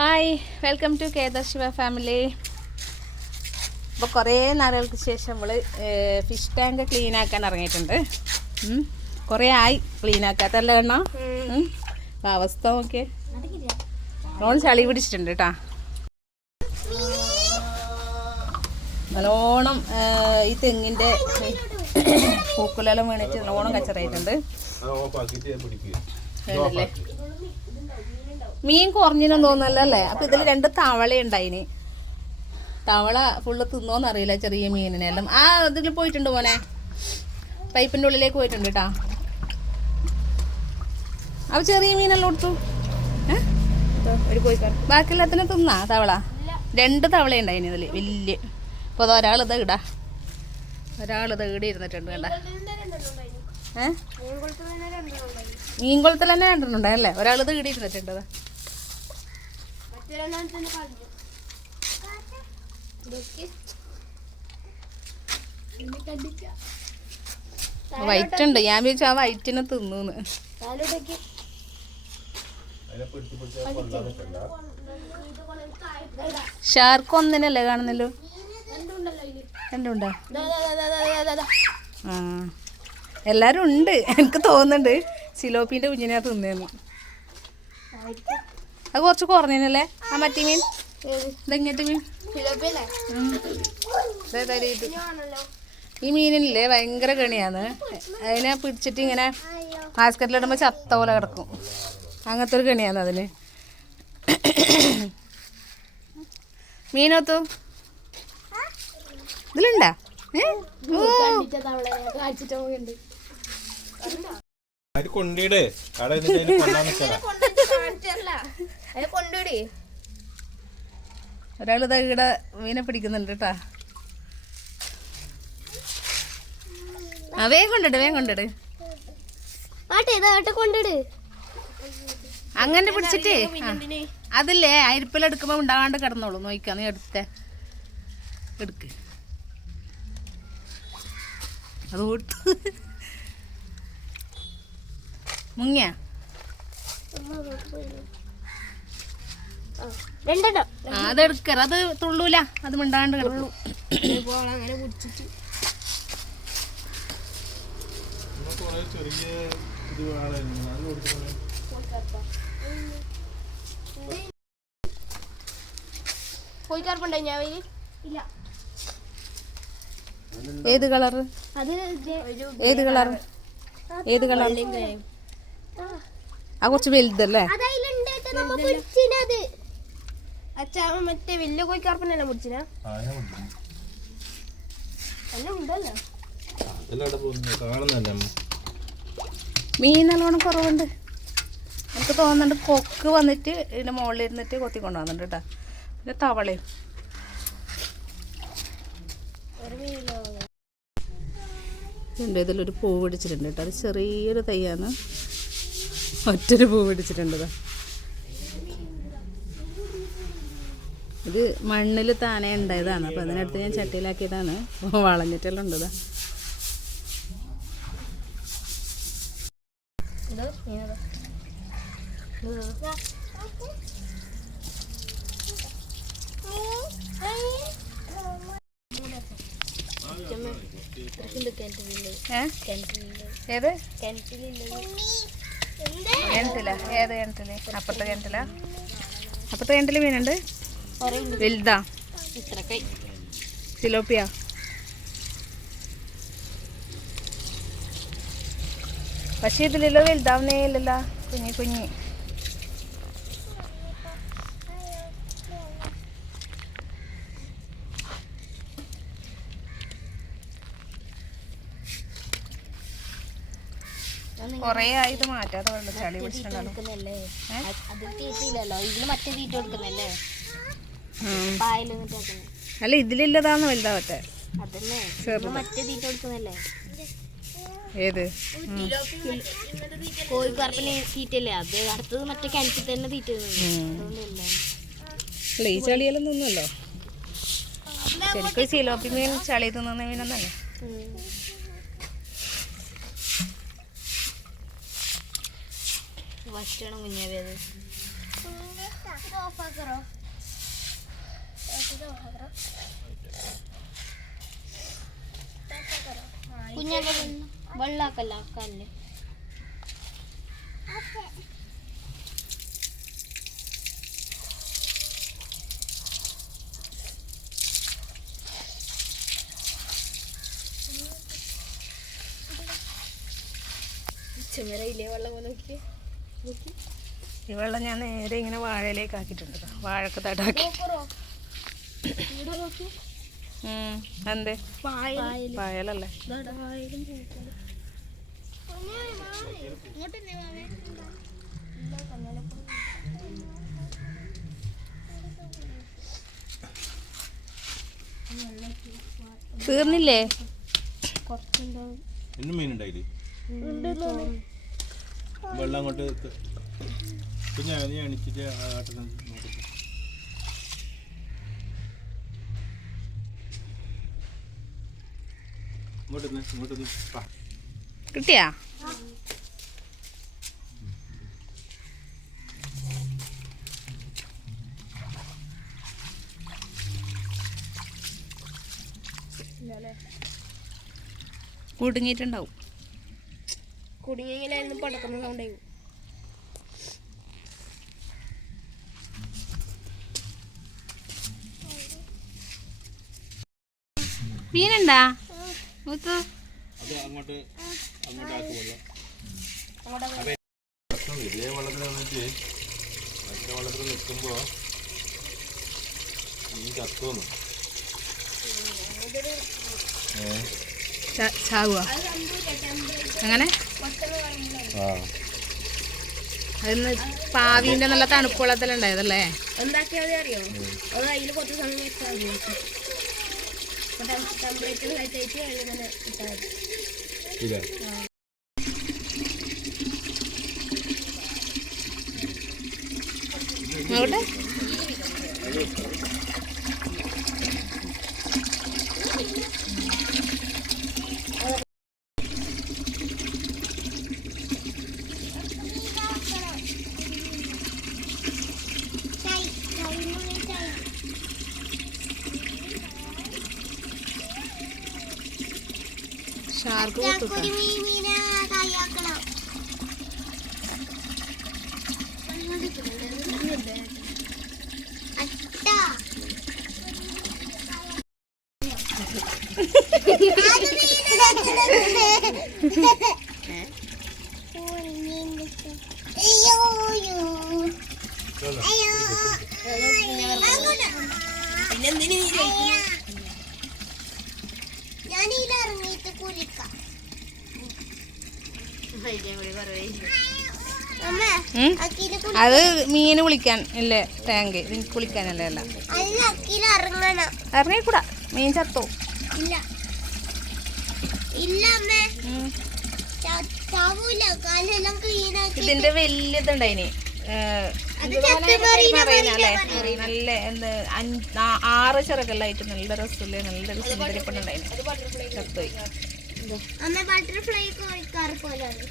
Hi, welcome to Kedar Shiva family. അപ്പോൾ കുറേ നാളുകൾക്ക് ശേഷം നമ്മൾ ഫിഷ് ടാങ്ക് ക്ലീൻ ആക്കാൻ ഇറങ്ങിയിട്ടുണ്ട്. കുറേ ആയി ക്ലീൻ ആക്കാത്തല്ലേ എണ്ണ. അപ്പോൾ അവസ്ഥ നോക്കിയേ, നല്ലോണം ചളി പിടിച്ചിട്ടുണ്ട് കേട്ടോ. നല്ലോണം ഈ തെങ്ങിൻ്റെ പൂക്കുലെല്ലാം വീണിട്ട് നല്ലോണം കച്ചറായിട്ടുണ്ട്. വേണ്ടല്ലേ, മീൻ കുറഞ്ഞിനെന്ന് തോന്നുന്നല്ലോ അല്ലേ. അപ്പം ഇതിൽ 2 തവള ഉണ്ടായിന്. തവള ഫുള്ള് തിന്നോന്നറിയില്ല ചെറിയ മീനിനെല്ലാം. ആ ഇതിൽ പോയിട്ടുണ്ട് മോനെ, പൈപ്പിൻ്റെ ഉള്ളിലേക്ക് പോയിട്ടുണ്ട് കേട്ടോ. അപ്പോൾ ചെറിയ മീനെല്ലാം കൊടുത്തു. ഒരു പോയി ബാക്കിയെല്ലാത്തിനും തിന്നാ തവള. 2 തവള ഉണ്ടായിന് ഇതിൽ വലിയ. അപ്പോൾ അത് ഒരാളിത് ഇടാ, ഒരാളിത് ഈടെ ഇരുന്നിട്ടുണ്ട് കണ്ട. മീൻകുളത്തിൽ തന്നെ 2 ഉണ്ടായല്ലേ. ഒരാളിത് ഈടെ ഇരുന്നിട്ടുണ്ട്. വൈറ്റ് ഉണ്ട്. ഞാൻ വിചാരിച്ചു ആ വൈറ്റിനെ തിന്നൂന്ന്. ഷാർക്ക് ഒന്നിനല്ലേ കാണുന്നല്ലോ. 2 ഉണ്ടോ? ആ, എല്ലാരും ഉണ്ട്. എനിക്ക് തോന്നുന്നുണ്ട് സിലോപ്പിന്റെ കുഞ്ഞിനെ തിന്നേന്ന്. അത് കുറച്ച് കുറഞ്ഞല്ലേ ആ മറ്റേ മീൻ. ഇതെങ്ങനത്തെ മീൻ? ഈ മീനില്ലേ ഭയങ്കര കണിയാണ്. അതിനെ പിടിച്ചിട്ട് ഇങ്ങനെ ബാസ്ക്കറ്റിലിടുമ്പോൾ ചത്ത പോലെ കിടക്കും. അങ്ങനത്തെ ഒരു കണിയാണ് അതിന്. മീനൊത്തു ഇതിലുണ്ടാ? ഒരാളിതാ ഇവിടെ മീനെ പിടിക്കുന്നുണ്ട് കേട്ടാ. വേഗം കൊണ്ടിട്, വേഗം കൊണ്ടിട്. അങ്ങനെ പിടിച്ചിട്ട് അതില്ലേ അരിപ്പിലെടുക്കുമ്പോ ഉണ്ടാകാണ്ട് കിടന്നോളൂ. നോക്കാം, നീ എടുത്തേ, എടുക്ക്. അത് കൊടുത്തു മുങ്ങിയ. അതെടുക്കറ, അത് തുള്ളൂല, അത് മിണ്ടാണ്ട് കിടന്നു. ഏത് കളറ്? ഏത് കളറ്? ഏത് കളർ? ആ കുറച്ച് വലുതല്ലേ. മറ്റേ വലിയ കോഴിക്കാർപ്പന്നെ മുടിച്ചിന. മീൻ നല്ലോണം കുറവുണ്ട്. എനിക്ക് തോന്നുന്നുണ്ട് കൊക്ക് വന്നിട്ട് ഇതിൻ്റെ മുകളിൽ ഇരുന്നിട്ട് കൊത്തിക്കൊണ്ട് വന്നിട്ടുണ്ട് കേട്ടോ. പിന്നെ തവളയും ഉണ്ട്. ഇതിലൊരു പൂ പിടിച്ചിട്ടുണ്ട് കേട്ടോ. അത് ചെറിയൊരു തൈയാണ്, ഒറ്റൊരു പൂ പിടിച്ചിട്ടുണ്ട്. ഇത് മണ്ണിൽ താനേ ഉണ്ടായതാണ്. അപ്പോൾ അതിനടുത്ത് ഞാൻ ചട്ടിയിലാക്കിയതാണ്. വളഞ്ഞിട്ടെല്ലാം ഉണ്ട്. ഏത് കിണറ്റില? ഏത് കിണറ്റില്? അപ്പുറത്തെ കിണറ്റില? അപ്പുറത്തെ കിണറ്റില് മീനുണ്ട് വലുതാ. സിലോപ്പിയ. പക്ഷെ ഇതിലല്ലോ വലുതാവുന്നേ ഇല്ലല്ലോ, കുഞ്ഞി കുഞ്ഞി. കൊറേ ആയത് മാറ്റാതെ വെള്ളം ചളി പിടിച്ചിട്ടുണ്ടല്ലോ. അല്ല ഇതിലില്ലതാന്ന് വലുതാവട്ടെ. ഏത് കോഴിക്കാർപ്പിന് തീറ്റല്ലേ അത്? അടുത്തത് മറ്റേ കിണറ്റിൽ തന്നെ തീറ്റ. അല്ല ഈ ചളിയെല്ലാം തിന്നല്ലോ. ശരിക്കും സിലോപ്പി മീൻ ചളി തിന്നുന്ന മീനൊന്നല്ലേ. ഫസ്റ്റ് ആണ് കുഞ്ഞാവേ അത്. കുഞ്ഞാക്ക വെള്ളാക്കല്ല ആക്കാല്ലേ ചെമ്മരയില്ലേ വെള്ളം നോക്കി ഈ വെള്ളം ഞാൻ നേരെ ഇങ്ങനെ വാഴയിലേക്ക് ആക്കിയിട്ടുണ്ട്. വാഴക്ക് തടാക്കി. എന്തേ പായലല്ലേ? തീർന്നില്ലേ? ഇന്നും മീനുണ്ടായില്ലേ? വെള്ളം അങ്ങോട്ട് പിന്നെ നീ അണിച്ചിട്ട് നോക്കട്ടെ. ഇങ്ങോട്ട് കിട്ടിയാ? കുടുങ്ങിയിട്ടുണ്ടാവും. കുടുങ്ങിയെങ്കിലും പടക്കുന്ന സൗണ്ടായി. മീനുണ്ടാ? അത് അങ്ങോട്ട് ആക്കി ഇതേ വെള്ളത്തിൽ വന്നിട്ട് മറ്റേ വെള്ളത്തിൽ നിൽക്കുമ്പോ മീൻ ചത്തോന്നു. ചാവുക അങ്ങനെ. അതിന്ന് പാവിന്റെ നല്ല തണുപ്പ് വെള്ളത്തിലുണ്ടായതല്ലേ? എന്താക്കിയാൽ അറിയോ? അത് അതിൽ കുറച്ച് സമയം വെച്ചാൽ ടെമ്പറേച്ചർ കഴിച്ചിട്ട് അങ്ങനെ ഇട്ടാൽ അവിടെ ഷാർക്ക് കൊത്തുത്താ. ഞാനിറങ്ങിയിട്ട് കുളിക്കാം. അത് മീന് കുളിക്കാൻ ഇല്ലേ? ടാങ്ക് കുളിക്കാനല്ലേ? അല്ല ഇറങ്ങിക്കൂടാ, മീൻ ചത്തോ? ഇല്ല ഇല്ല അമ്മേ, ഇതിന്റെ വലിയതുണ്ടായിന് നല്ല 6 ചിറകല്ലായിട്ട് നല്ല രസമില്ലേ? നല്ലൊരു സുന്ദരി പെണ്ണുണ്ടായിന്, ചത്തോയി. ബട്ടർഫ്ലൈ കോഴിക്കാർ പോലെയാണ്.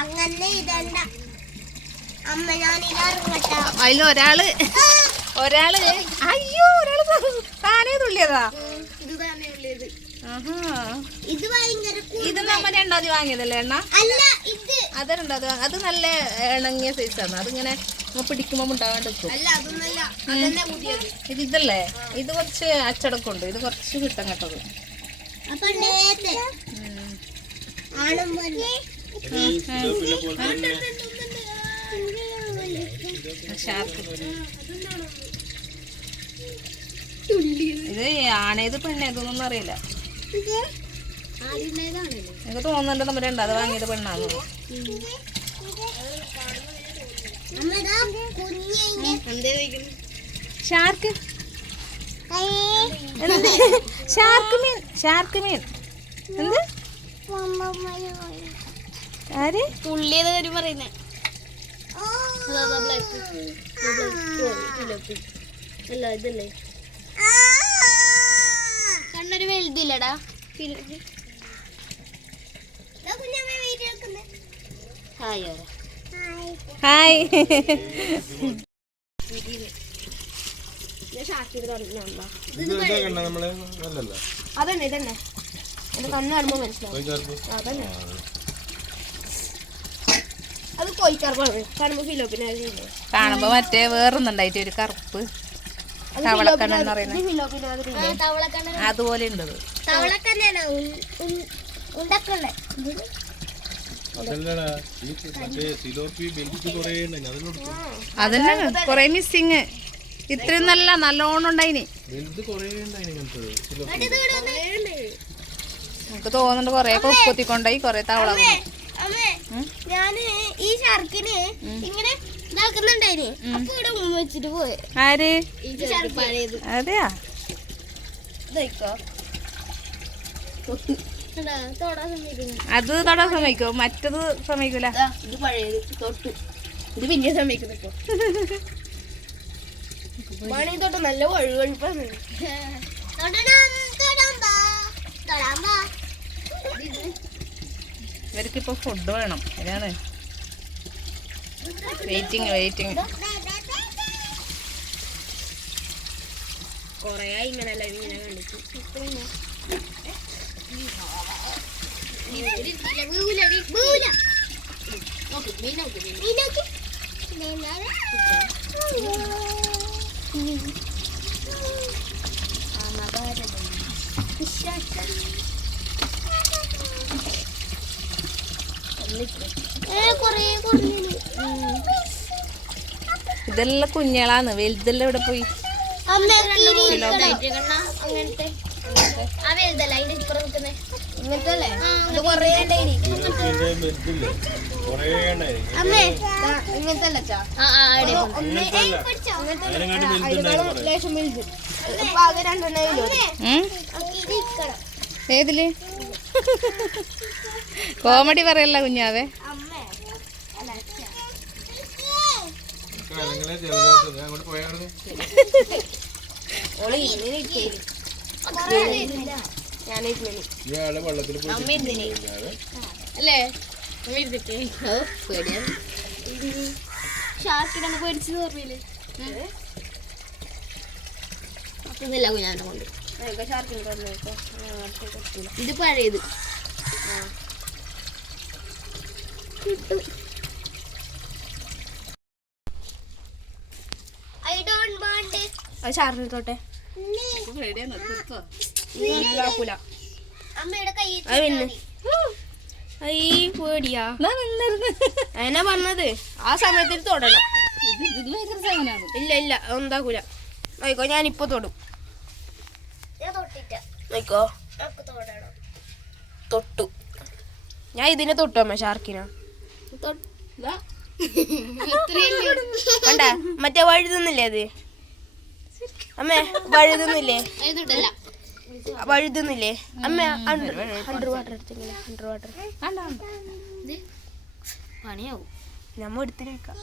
അങ്ങനെ ഇതണ്ട അമ്മ, ഞാനിറങ്ങട്ടെ. അതിലൊരാള് അയ്യോ, ഒരാള് താനേ തുള്ളിയതാ. ഇത് ഭയങ്കര ഇത് നമ്മ രണ്ടാമത് വാങ്ങിയതല്ലേ എണ്ണ? അല്ല, അത് രണ്ടാമത് അത് നല്ല ഇണങ്ങിയ സൈസാണ്. അതിങ്ങനെ പിടിക്കുമ്പോ ഉണ്ടാകാണ്ട് വെക്കും. ഇതല്ലേ? ഇത് കുറച്ച് അച്ചടക്കമുണ്ട്, ഇത് കുറച്ച് കിട്ടാൻ കേട്ടത്. ഇത് ആണേത് പെണ്ണേതൊന്നും അറിയില്ല. എനിക്ക് തോന്നുന്നുണ്ട് നമ്മൾ രണ്ടാമത് വാങ്ങിയത് പെണ്ണാന്ന്. ഷാർക്ക് ഷാർക്ക് മീൻ എന്ത്? ആര് പുള്ളിയുടെ കാര്യം പറയുന്നേ? അല്ല ഇതല്ലേ കണ്ണൊരു വലുതില്ലടാ ഹായ് ഹായ്. അതന്നെ ഇതന്നെ എന്റെ കണ്ണ് കാണുമ്പോ മനസ്സിലാവും അതന്നെ അത് കോഴിക്കറുപ്പാണ് കാണുമ്പോ ഫിലോപ്പിനെ കാണുമ്പോ മറ്റേ വേറൊന്നുണ്ടായിട്ട് ഒരു കറുപ്പ് തവളക്കണ്ണെന്ന് പറയുന്നത് അതുപോലെ ഉണ്ട്. തവളക്കണ്ണാണ് ഉണ്ടക്കല്ലേ അതന്നെ കൊറേ മിസ്സിങ്. ഇത്രയും നല്ലോണം ഉണ്ടായിനി. നമുക്ക് തോന്നുന്നുണ്ട് കൊറേ കൊത്തിക്കൊണ്ടായി കൊറേ തവള. ഞാന് ഈ ഷാർക്കിന് ഇങ്ങനെ ഇതാക്കുന്നുണ്ടായിന് അപ്പൊ ഇവിടെ വെച്ചിട്ട് പോയി. ആര്? പഴയത് അതെയാ? അത് തൊടാൻ സമ്മതിക്കോ? മറ്റത് സമ്മതിക്കൂല. ഇത് പഴയത് തൊട്ടു. ഇത് പിന്നെ സമ്മതിക്കുന്നു ഇപ്പൊ. മണി തൊട്ട് നല്ല വഴുവഴുപ്പാണ്. ഇവർക്കിപ്പോ ഫുഡ് വേണം. അതാണ് വെയിറ്റിംഗ്. കൊറേ ഇങ്ങനല്ല ഇങ്ങനെ കണ്ടിട്ട് ഇതെല്ലാം കുഞ്ഞുങ്ങളാണ്. വലുതെല്ലാം ഇവിടെ പോയി. അങ്ങനത്തെ ആ വലുതല്ല അതിന്റെ ഇപ്പുറം നിൽക്കുന്നേ ഇങ്ങനത്തെ അല്ലേ അത് കൊറേ ഉണ്ടായിനി അമ്മേ ഇങ്ങനത്തെ അല്ല ലേശം വലുത് ആകെ രണ്ടെണ്ണയിലോ ഏതില് കോമഡി പറയല്ല കുഞ്ഞാവേ. അല്ലേ ഷാർക്കിനെ പേടിച്ചത് ഓർമ്മയില്ലേ? കുഞ്ഞാനെ കൊണ്ട് ഇത് പഴയത് അത് ഷാർക്കിനെ തൊട്ടെ പേടിയാ അതിനാ പറഞ്ഞത്. ആ സമയത്തിൽ തൊടണം. ഇല്ല എന്താക്കൂല. നോക്കോ ഞാനിപ്പോ തൊടും. നോക്കോ തൊട്ടു. ഞാൻ ഇതിനെ തൊട്ടു അമ്മ ഷാർക്കിനാ. കണ്ട മറ്റേ വഴുതുന്നില്ലേ അത് അമ്മേ? വഴുതുന്നില്ലേ? വഴുതുന്നില്ലേ അമ്മ? അണ്ടർ വാട്ടർ എടുത്തില്ലേ? അണ്ടർ വാട്ടർ പണിയാവും. നമ്മ എടുത്തിട്ട് വെക്കാം.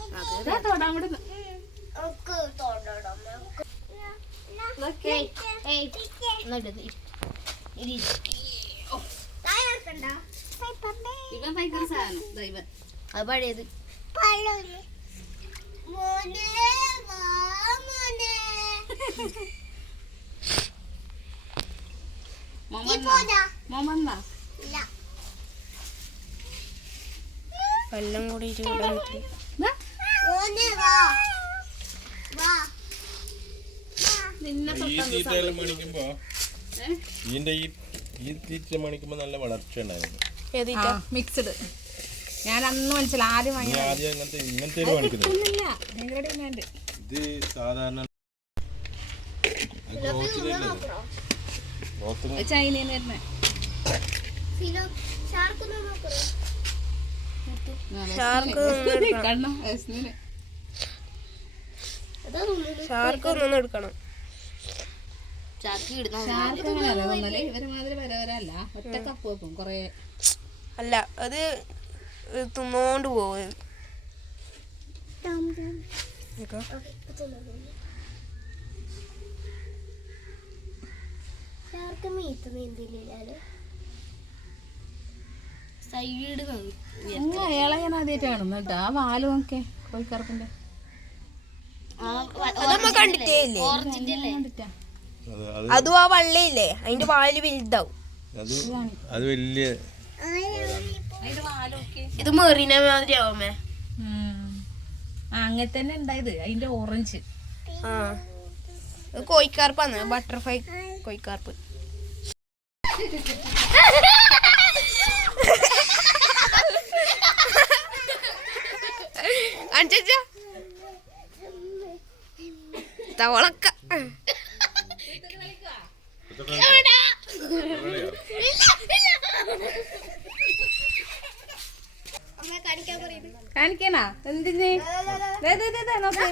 അത് പഴയത്. എല്ലാം കൂടി നല്ല വളർച്ച ഉണ്ടായിരുന്നു. മിക്സ്ഡ്. ഞാൻ അന്ന് മനസ്സിലായി ആദ്യം ഇങ്ങനത്തെ ഇത് സാധാരണ ചൈനയിൽ വരുന്നേ. ഷാർക്ക് ഒന്നും എടുക്കണം. അല്ല അത് തിന്നോണ്ട് പോവും. സൈഡ് അയാളെ ഞാൻ ആദ്യമായിട്ട് കാണുന്നു കേട്ടോ. ആ വാല് നോക്കേ കോഴിക്കറുപ്പിന്റെ കണ്ടിട്ടേ ഇല്ലേ കണ്ടിട്ടാ. അതും ആ വള്ളിയില്ലേ അതിന്റെ വാല് വലുതാവും. അത് വലിയ അതിന്റെ വാല് നോക്കേ. ഇത് മെറീന മാതിരി ആവുമേ. അങ്ങനെ തന്നെ ഉണ്ടായത് അതിന്റെ ഓറഞ്ച്. ആ കോഴിക്കാർപ്പാണ്, ബട്ടർഫ്ലൈ കോഴിക്കാർപ്പ്. തവളക്ക കാണിക്കണ എന്തിന് നോക്ക്.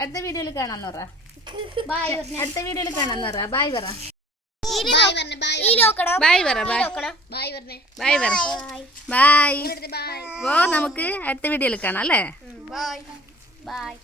അടുത്ത വീഡിയോയിൽ കാണാന്ന് പറ. അടുത്ത വീഡിയോയിൽ കാണാന്ന് പറ. ബായ് പറ. ബായ് പറ. ബായ് പറ. ബായ്. ഓ നമുക്ക് അടുത്ത വീഡിയോയിൽ കാണാം അല്ലേ. ബൈ.